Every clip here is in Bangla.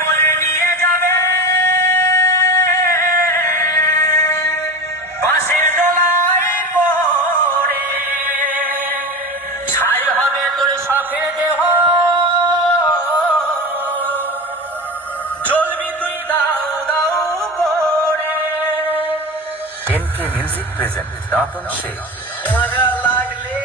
বলে নিয়ে যাবে বাঁশের দোলায় করে, ছাই হবে তোর শখের দেহ, জ্বলবি তুই দাও দাও করে। এমকে মিউজিক প্রেজেন্ট দাঁতন শেখ। মজা লাগলে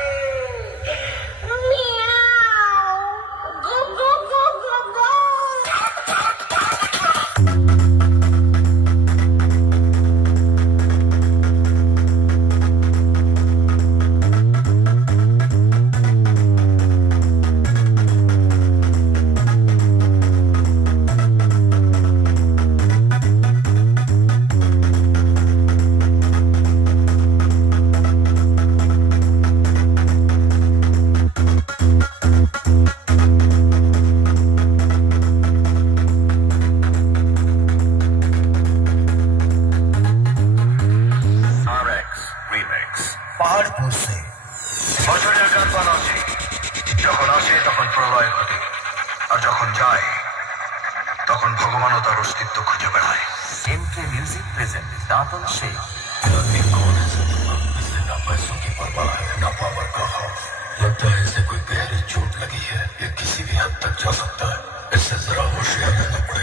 পাহাড় পড়ছে, বছরের গান আছে, যখন আসে তখন প্রলয় ঘটে, আর যখন যায় তখন ভগবানও তার অস্তিত্ব খুঁজে বেড়ায়। এমকে মিউজিক প্রেজেন্ট দাঁতন শেখ। कौन है जिसको इससे ना पैसों की परवाह है ना पावर का खौफ। लगता है इसे कोई गहरी चोट लगी है, ये किसी भी हद तक जा सकता है। इससे जरा होशियार रहना पड़ेगा।